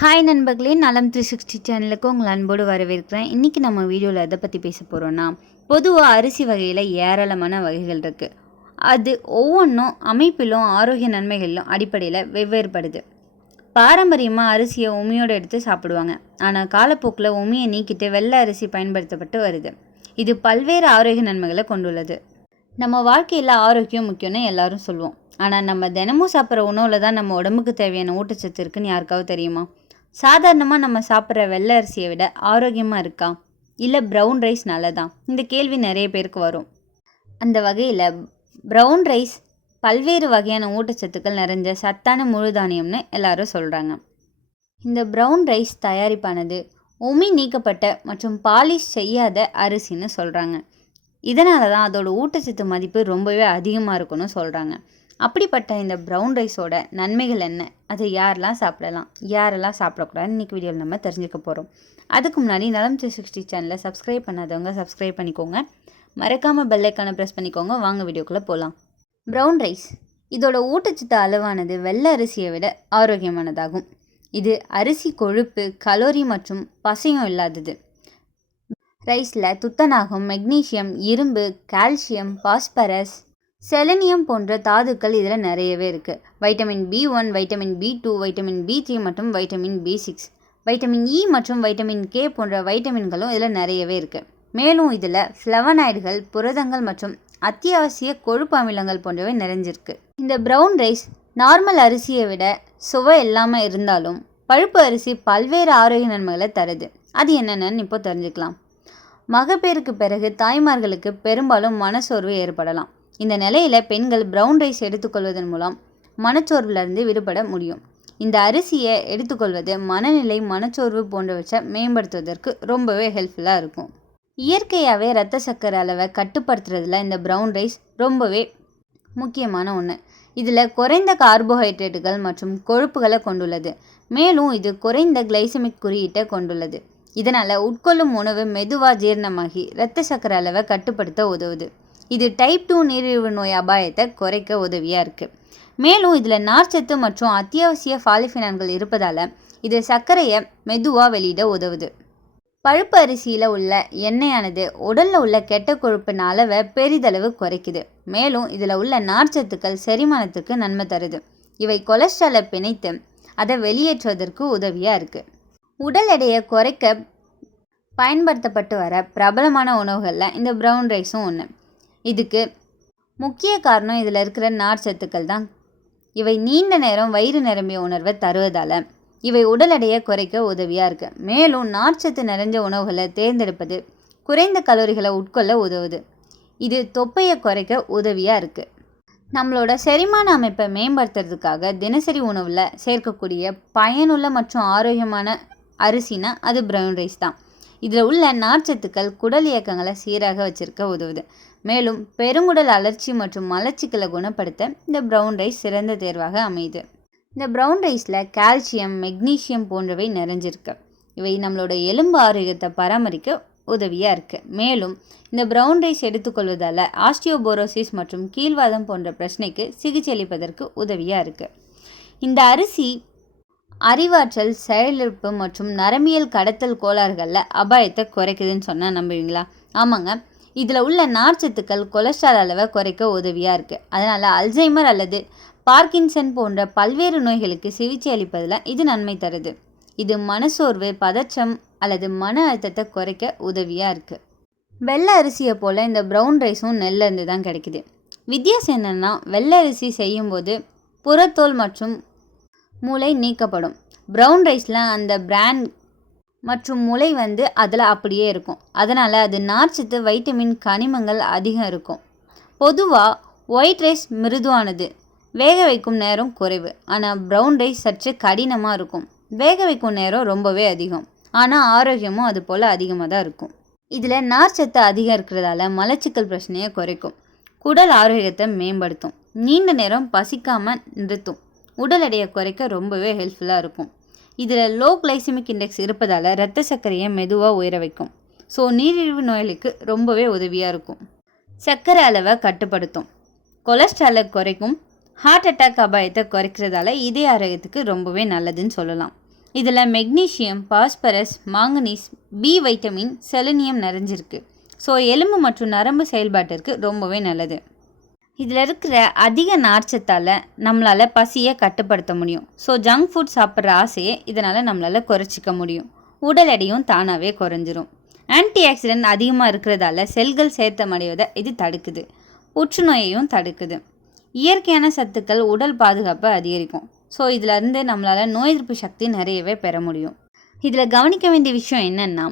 Hi நண்பர்களே நலம் three sixty சேனலுக்கு உங்கள் அன்போடு வரவேற்கிறேன். இன்றைக்கி நம்ம வீடியோவில் எதை பற்றி பேச போகிறோன்னா பொதுவாக அரிசி வகையில் ஏராளமான வகைகள் இருக்குது அது ஒவ்வொன்றும் அமைப்பிலும் ஆரோக்கிய நன்மைகளிலும் அடிப்படையில் வெவ்வேறுபடுது. பாரம்பரியமாக அரிசியை உமியோடு எடுத்து சாப்பிடுவாங்க. ஆனால் காலப்போக்கில் உமியை நீக்கிட்டு வெள்ளை அரிசி பயன்படுத்தப்பட்டு வருது. இது பல்வேறு ஆரோக்கிய நன்மைகளை கொண்டுள்ளது. நம்ம வாழ்க்கையில் ஆரோக்கியம் முக்கியம்னு எல்லாரும் சொல்லுவோம் ஆனால் நம்ம தினமும் சாப்பிட்ற உணவில் தான் நம்ம உடம்புக்கு தேவையான ஊட்டச்சத்து இருக்குன்னு யாருக்காவது தெரியுமா? சாதாரணமாக நம்ம சாப்பிட்ற வெள்ளை அரிசியை விட ஆரோக்கியமாக இருக்கா? இல்லை ப்ரௌன் ரைஸ் நல்லதா? இந்த கேள்வி நிறைய பேருக்கு வரும். அந்த வகையில் ப்ரௌன் ரைஸ் பல்வேறு வகையான ஊட்டச்சத்துக்கள் நிறைஞ்ச சத்தான முழு தானியம்னு எல்லாரும் சொல்கிறாங்க இந்த ப்ரௌன் ரைஸ் தயாரிப்பானது உமி நீக்கப்பட்ட மற்றும் பாலிஷ் செய்யாத அரிசின்னு சொல்கிறாங்க இதனால தான் அதோட ஊட்டச்சத்து மதிப்பு ரொம்பவே அதிகமாக இருக்குன்னு சொல்கிறாங்க அப்படிப்பட்ட இந்த ப்ரௌன் ரைஸோட நன்மைகள் என்ன? அதை யாரெல்லாம் சாப்பிடலாம்? யாரெல்லாம் சாப்பிடக்கூடாதுன்னு இன்றைக்கி வீடியோவில் நம்ம தெரிஞ்சுக்க போகிறோம் அதுக்கு முன்னாடி நலம் த்ரீ சிக்ஸ்டி சேனலை சப்ஸ்கிரைப் பண்ணாதவங்க சப்ஸ்கிரைப் பண்ணிக்கோங்க. மறக்காமல் பெல்லைக்கான ப்ரெஸ் பண்ணிக்கோங்க. வாங்க வீடியோக்குள்ளே போகலாம் ப்ரௌன் ரைஸ் இதோட ஊட்டச்சத்து அளவானது வெள்ளை அரிசியை விட ஆரோக்கியமானதாகும். இது அரிசி கொழுப்பு கலோரி மற்றும் பசையும் இல்லாதது. ரைஸில் துத்தநாகம் மெக்னீசியம் இரும்பு கால்சியம் பாஸ்பரஸ் செலனியம் போன்ற தாதுக்கள் இதில் நிறையவே இருக்குது vitamin B one vitamin B two vitamin B three மற்றும் vitamin B six. Vitamin E மற்றும் வைட்டமின் கே போன்ற வைட்டமின்களும் இதில் நிறையவே இருக்குது மேலும் இதில் ஃப்ளவனாய்டுகள் புரதங்கள் மற்றும் அத்தியாவசிய கொழுப்பு அமிலங்கள் போன்றவை நிறைஞ்சிருக்கு. இந்த ப்ரௌன் ரைஸ் நார்மல் அரிசியை விட சுவை இல்லாமல் இருந்தாலும் பழுப்பு அரிசி பல்வேறு ஆரோக்கிய நன்மைகளை தருது. அது என்னென்னு இப்போ தெரிஞ்சுக்கலாம். மகப்பேறுக்கு பிறகு தாய்மார்களுக்கு பெரும்பாலும் மனசோர்வு ஏற்படலாம். இந்த நிலையில் பெண்கள் ப்ரௌன் ரைஸ் எடுத்துக்கொள்வதன் மூலம் மனச்சோர்விலிருந்து விடுபட முடியும். இந்த அரிசியை எடுத்துக்கொள்வது மனநிலை மனச்சோர்வு போன்றவற்றை மேம்படுத்துவதற்கு ரொம்பவே ஹெல்ப்ஃபுல்லாக இருக்கும். இயற்கையாகவே ரத்த சர்க்கரை அளவை கட்டுப்படுத்துறதுல இந்த ப்ரௌன் ரைஸ் ரொம்பவே முக்கியமான ஒன்று இதில் குறைந்த கார்போஹைட்ரேட்டுகள் மற்றும் கொழுப்புகளை கொண்டுள்ளது. மேலும் இது குறைந்த கிளைசமிக் குறியீட்டை கொண்டுள்ளது. இதனால் உட்கொள்ளும் உணவு மெதுவாக ஜீரணமாகி இரத்த சர்க்கரை அளவை கட்டுப்படுத்த உதவுது. இது டைப் டூ நீரிழிவு நோய் அபாயத்தை குறைக்க உதவியாக இருக்குது மேலும் இதில் நார்ச்சத்து மற்றும் அத்தியாவசிய ஃபாலிஃபினான்கள் இருப்பதால் இது சர்க்கரையை மெதுவாக வெளியிட உதவுது. பழுப்பு அரிசியில் உள்ள எண்ணெயானது உடலில் உள்ள கெட்ட கொழுப்பின் அளவை பெரிதளவு குறைக்குது. மேலும் இதில் உள்ள நார்ச்சத்துக்கள் செரிமானத்துக்கு நன்மை தருது. இவை கொலஸ்ட்ராலை பிணைத்து அதை வெளியேற்றுவதற்கு உதவியாக இருக்குது உடல் எடையை குறைக்க பயன்படுத்தப்பட்டு வர பிரபலமான உணவுகளில் இந்த ப்ரௌன் ரைஸும் ஒன்று இதுக்கு முக்கிய காரணம் இதில் இருக்கிற நார் சத்துக்கள் தான். இவை நீண்ட நேரம் வயிறு நிரம்பிய உணர்வை தருவதால் இவை உடல் எடையை குறைக்க உதவியாக இருக்குது மேலும் நார்ச்சத்து நிறைஞ்ச உணவுகளை தேர்ந்தெடுப்பது குறைந்த கலோரிகளை உட்கொள்ள உதவுது. இது தொப்பையை குறைக்க உதவியாக இருக்குது நம்மளோட செரிமான அமைப்பை மேம்படுத்துறதுக்காக தினசரி உணவில் சேர்க்கக்கூடிய பயனுள்ள மற்றும் ஆரோக்கியமான அரிசினா அது ப்ரௌன் ரைஸ் தான். இதில் உள்ள நார்ச்சத்துக்கள் குடல் இயக்கங்களை சீராக வச்சிருக்க உதவுது. மேலும் பெருங்குடல் அலர்ச்சி மற்றும் மலச்சிக்கலை குணப்படுத்த இந்த ப்ரௌன் ரைஸ் சிறந்த தேர்வாக அமையுது. இந்த ப்ரௌன் ரைஸில் கால்சியம் மெக்னீசியம் போன்றவை நிறைஞ்சிருக்கு. இவை நம்மளோட எலும்பு ஆரோக்கியத்தை பராமரிக்க உதவியாக இருக்குது மேலும் இந்த ப்ரௌன் ரைஸ் எடுத்துக்கொள்வதால் ஆஸ்டியோபோரோசிஸ் மற்றும் கீழ்வாதம் போன்ற பிரச்சனைக்கு சிகிச்சை அளிப்பதற்கு உதவியாக இருக்குது இந்த அரிசி அறிவாற்றல் செயலிழப்பு மற்றும் நரம்பியல் கடத்தல் கோளாறுகளில் அபாயத்தை குறைக்குதுன்னு சொன்னால் நம்புவீங்களா? ஆமாங்க. இதில் உள்ள நார்ச்சத்துக்கள் கொலஸ்ட்ரால் அளவை குறைக்க உதவியாக இருக்குது அதனால் அல்சைமர் அல்லது பார்க்கின்சன் போன்ற பல்வேறு நோய்களுக்கு சிகிச்சை அளிப்பதில் இது நன்மை தருது. இது மனசோர்வு பதற்றம் அல்லது மன அழுத்தத்தை குறைக்க உதவியாக இருக்குது வெள்ளை அரிசியை போல் இந்த ப்ரௌன் ரைஸும் நெல்லேருந்து தான் கிடைக்குது. வித்தியாசம் என்னென்னா வெள்ளை அரிசி செய்யும்போது புறத்தோல் மற்றும் மூளை நீக்கப்படும். ப்ரௌன் ரைஸில் அந்த பிராண்ட் மற்றும் முளை வந்து அதில் அப்படியே இருக்கும். அதனால் அது நார்ச்சத்து வைட்டமின் கனிமங்கள் அதிகம் இருக்கும். பொதுவாக ஒயிட் ரைஸ் மிருதுவானது. வேக வைக்கும் நேரம் குறைவு. ஆனால் ப்ரௌன் ரைஸ் சற்று கடினமாக இருக்கும். வேக வைக்கும் நேரம் ரொம்பவே அதிகம். ஆனால் ஆரோக்கியமும் அது போல் அதிகமாக தான் இருக்கும். இதில் நார்ச்சத்து அதிகம் இருக்கிறதால மலச்சிக்கல் பிரச்சனையை குறைக்கும். குடல் ஆரோக்கியத்தை மேம்படுத்தும். நீண்ட நேரம் பசிக்காமல் நிறுத்தும். உடல் எடையை குறைக்க ரொம்பவே ஹெல்ப்ஃபுல்லாக இருக்கும். இதில் லோ கிளைசிமிக் இண்டெக்ஸ் இருப்பதால் ரத்த சர்க்கரையை மெதுவாக உயர வைக்கும். ஸோ நீரிழிவு நோய்களுக்கு ரொம்பவே உதவியாக இருக்கும். சர்க்கரை அளவை கட்டுப்படுத்தும். கொலஸ்ட்ராலை குறைக்கும். ஹார்ட் அட்டாக் அபாயத்தை குறைக்கிறதால இதய ஆரோக்கியத்துக்கு ரொம்பவே நல்லதுன்னு சொல்லலாம். இதில் magnesium phosphorus manganese B vitamin selenium நிறைஞ்சிருக்கு. ஸோ எலும்பு மற்றும் நரம்பு செயல்பாட்டிற்கு ரொம்பவே நல்லது. இதில் இருக்கிற அதிக நார்ச்சத்தால் நம்மளால் பசியை கட்டுப்படுத்த முடியும். ஸோ ஜங்க் ஃபுட் சாப்பிட்ற ஆசையை இதனால் நம்மளால் குறைச்சிக்க முடியும். உடல் எடையும் தானாகவே குறைஞ்சிரும். ஆன்டி ஆக்சிடென்ட் அதிகமாக இருக்கிறதால செல்கள் சேர்த்தமடைவதை இது தடுக்குது. புற்றுநோயையும் தடுக்குது. இயற்கையான சத்துக்கள் உடல் பாதுகாப்பை அதிகரிக்கும். ஸோ இதிலிருந்து நம்மளால் நோய் எதிர்ப்பு சக்தி நிறையவே பெற முடியும். இதில் கவனிக்க வேண்டிய விஷயம் என்னென்னா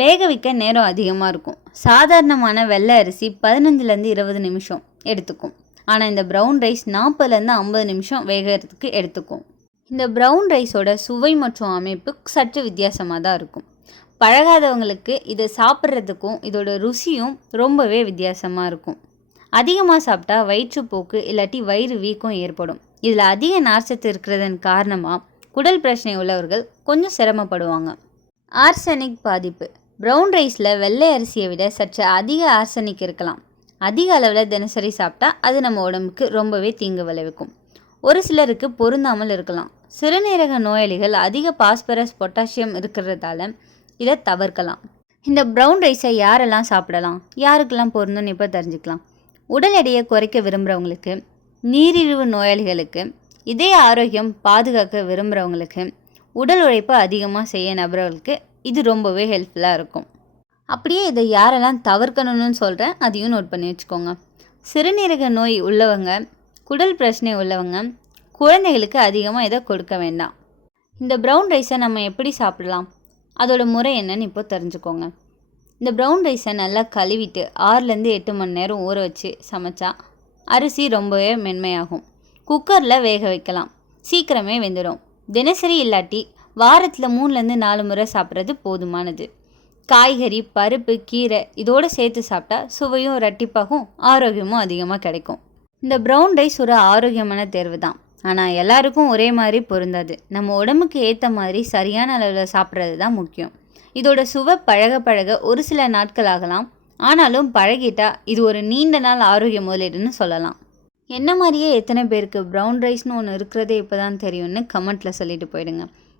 வேக வைக்க நேரம் அதிகமாக இருக்கும். சாதாரணமான வெள்ளை அரிசி பதினஞ்சுலேருந்து இருபது நிமிஷம் எடுத்துக்கும். ஆனால் இந்த ப்ரௌன் ரைஸ் நாற்பதுலேருந்து ஐம்பது நிமிஷம் வேகிறதுக்கு எடுத்துக்கும். இந்த ப்ரௌன் ரைஸோட சுவை மற்றும் அமைப்பு சற்று வித்தியாசமாக தான் இருக்கும். பழகாதவங்களுக்கு இதை சாப்பிட்றதுக்கும் இதோட ருசியும் ரொம்பவே வித்தியாசமாக இருக்கும். அதிகமாக சாப்பிட்டா வயிற்றுப்போக்கு இல்லாட்டி வயிறு வீக்கம் ஏற்படும். இதில் அதிக நார்ச்சத்து இருக்கிறதன் காரணமாக குடல் பிரச்சனை உள்ளவர்கள் கொஞ்சம் சிரமப்படுவாங்க. ஆர்சனிக் பாதிப்பு. ப்ரௌன் ரைஸில் வெள்ளை அரிசியை விட சற்று அதிக ஆர்சனிக் இருக்கலாம். அதிக அளவில் தினசரி சாப்பிட்டா அது நம்ம உடம்புக்கு ரொம்பவே தீங்கு விளைவிக்கும். ஒரு சிலருக்கு பொருந்தாமல் இருக்கலாம். சிறுநீரக நோயாளிகள் அதிக பாஸ்பரஸ் பொட்டாசியம் இருக்கிறதால இதை தவிர்க்கலாம். இந்த ப்ரௌன் ரைஸை யாரெல்லாம் சாப்பிடலாம்? யாருக்கெல்லாம் பொருந்தும்னு இப்போ தெரிஞ்சுக்கலாம். உடல் எடையை குறைக்க விரும்புகிறவங்களுக்கு நீரிழிவு நோயாளிகளுக்கு இதய ஆரோக்கியம் பாதுகாக்க விரும்புகிறவங்களுக்கு உடல் உழைப்பு அதிகமாக செய்ய நபர்களுக்கு இது ரொம்பவே ஹெல்ப்ஃபுல்லாக இருக்கும். அப்படியே இதை யாரெல்லாம் தவிர்க்கணும்னு சொல்கிறேன் அதையும் நோட் பண்ணி வச்சுக்கோங்க. சிறுநீரக நோய் உள்ளவங்க குடல் பிரச்சனை உள்ளவங்க குழந்தைகளுக்கு அதிகமாக இதை கொடுக்க வேண்டாம். இந்த ப்ரௌன் ரைஸை நம்ம எப்படி சாப்பிடலாம்? அதோட முறை என்னன்னு இப்போ தெரிஞ்சுக்கோங்க. இந்த ப்ரௌன் ரைஸை நல்லா கழுவிட்டு ஆறுலேருந்து எட்டு மணி நேரம் ஊற வச்சு சமைச்சா அரிசி ரொம்பவே மென்மையாகும். குக்கரில் வேக வைக்கலாம். சீக்கிரமே வெந்துடும் தினசரி இல்லாட்டி வாரத்தில் மூணுலேருந்து நாலு முறை சாப்பிட்றது போதுமானது. காய்கறி பருப்பு கீரை இதோடு சேர்த்து சாப்பிட்டா சுவையும் ரெட்டிப்பாகும் ஆரோக்கியமும் அதிகமாக கிடைக்கும். இந்த ப்ரௌன் ரைஸ் ஒரு ஆரோக்கியமான தேர்வு தான். ஆனால் எல்லாருக்கும் ஒரே மாதிரி பொருந்தாது. நம்ம உடம்புக்கு ஏற்ற மாதிரி சரியான அளவில் சாப்பிட்றது தான் முக்கியம். இதோட சுவை பழக பழக ஒரு சில நாட்கள் ஆகலாம். ஆனாலும் பழகிட்டா இது ஒரு நீண்ட நாள் ஆரோக்கிய முதலீடுன்னு சொல்லலாம். என்ன மாதிரியே எத்தனை பேருக்கு ப்ரௌன் ரைஸ்னு ஒன்று இருக்கிறதே இப்போ தான் தெரியும்னு கமெண்ட்டில் சொல்லிட்டு போயிடுங்க.